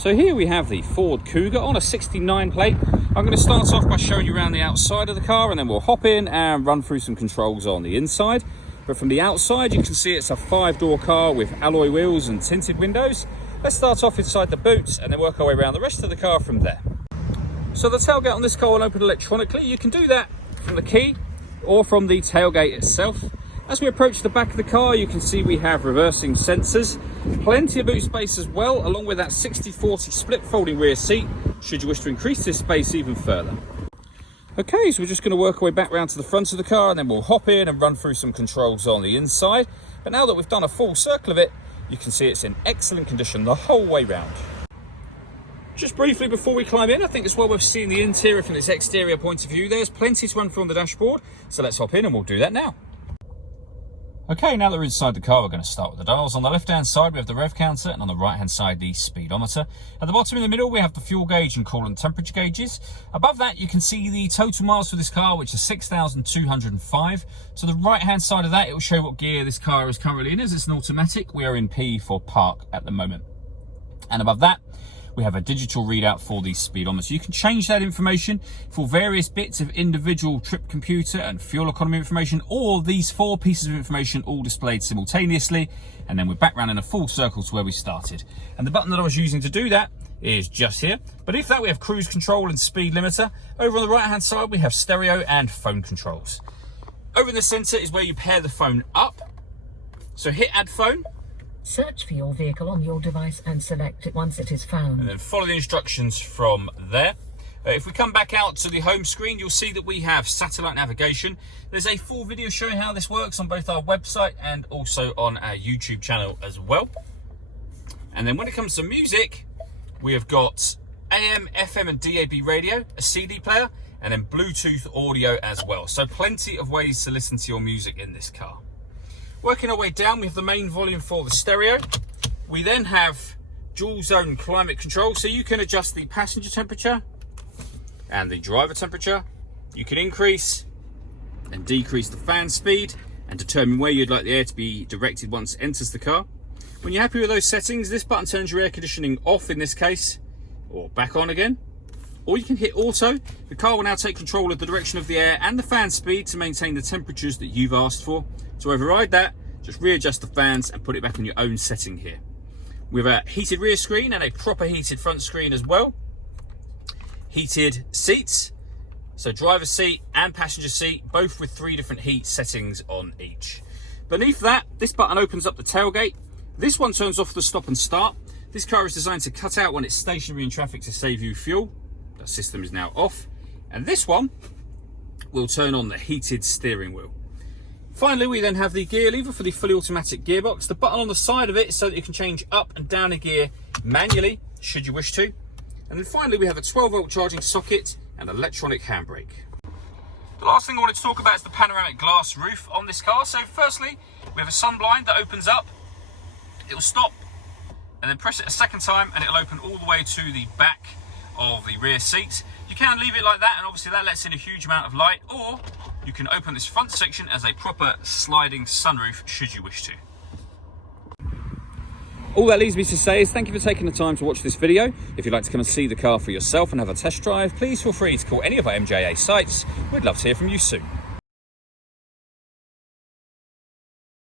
So here we have the Ford Kuga on a 69 plate. I'm going to start off by showing you around the outside of the car, and then we'll hop in and run through some controls on the inside. But from the outside, you can see it's a 5-door car with alloy wheels and tinted windows. Let's start off inside the boots and then work our way around the rest of the car from there. So the tailgate on this car will open electronically. You can do that from the key or from the tailgate itself. As we approach the back of the car, you can see we have reversing sensors, plenty of boot space as well, along with that 60-40 split folding rear seat, should you wish to increase this space even further. Okay, so we're just going to work our way back round to the front of the car, and then we'll hop in and run through some controls on the inside. But now that we've done a full circle of it, you can see it's in excellent condition the whole way round. Just briefly before we climb in, I think it's well worth seeing the interior from this exterior point of view. There's plenty to run through on the dashboard, so let's hop in and we'll do that now. Okay, now that we're inside the car, we're going to start with the dials. On the left-hand side, we have the rev counter, and on the right-hand side, the speedometer. At the bottom in the middle, we have the fuel gauge and coolant temperature gauges. Above that, you can see the total miles for this car, which is 6,205. To the right-hand side of that, it will show what gear this car is currently in. As it's an automatic, we are in P for park at the moment. And above that, we have a digital readout for the speedometer. You can change that information for various bits of individual trip computer and fuel economy information, or these 4 pieces of information all displayed simultaneously. And then we're back round in a full circle to where we started. And the button that I was using to do that is just here. But if that, we have cruise control and speed limiter. Over on the right hand side, we have stereo and phone controls. Over in the center is where you pair the phone up. So hit add phone. Search for your vehicle on your device and select it once it is found. And then follow the instructions from there. If we come back out to the home screen, you'll see that we have satellite navigation. There's a full video showing how this works on both our website and also on our YouTube channel as well. And then when it comes to music, we have got AM, FM and DAB radio, a CD player, and then Bluetooth audio as well. So plenty of ways to listen to your music in this car. Working our way down, we have the main volume for the stereo. We then have dual zone climate control, so you can adjust the passenger temperature and the driver temperature. You can increase and decrease the fan speed and determine where you'd like the air to be directed once it enters the car. When you're happy with those settings, this button turns your air conditioning off in this case, or back on again. Or you can hit auto. The car will now take control of the direction of the air and the fan speed to maintain the temperatures that you've asked for. To override that, just readjust the fans and put it back on your own setting here. We have a heated rear screen and a proper heated front screen as well. Heated seats, so driver seat and passenger seat, both with 3 different heat settings on each. Beneath that, this button opens up the tailgate. This one turns off the stop and start. This car is designed to cut out when it's stationary in traffic to save you fuel. That system is now off. And this one will turn on the heated steering wheel. Finally, we then have the gear lever for the fully automatic gearbox. The button on the side of it is so that you can change up and down a gear manually, should you wish to. And then finally, we have a 12-volt charging socket and electronic handbrake. The last thing I wanted to talk about is the panoramic glass roof on this car. So firstly, we have a sun blind that opens up. It will stop and then press it a second time and it will open all the way to the back of the rear seat. You can leave it like that, and obviously that lets in a huge amount of light, or you can open this front section as a proper sliding sunroof should you wish to. All that leaves me to say is thank you for taking the time to watch this video. If you'd like to come and see the car for yourself and have a test drive, please feel free to call any of our MJA sites. We'd love to hear from you soon.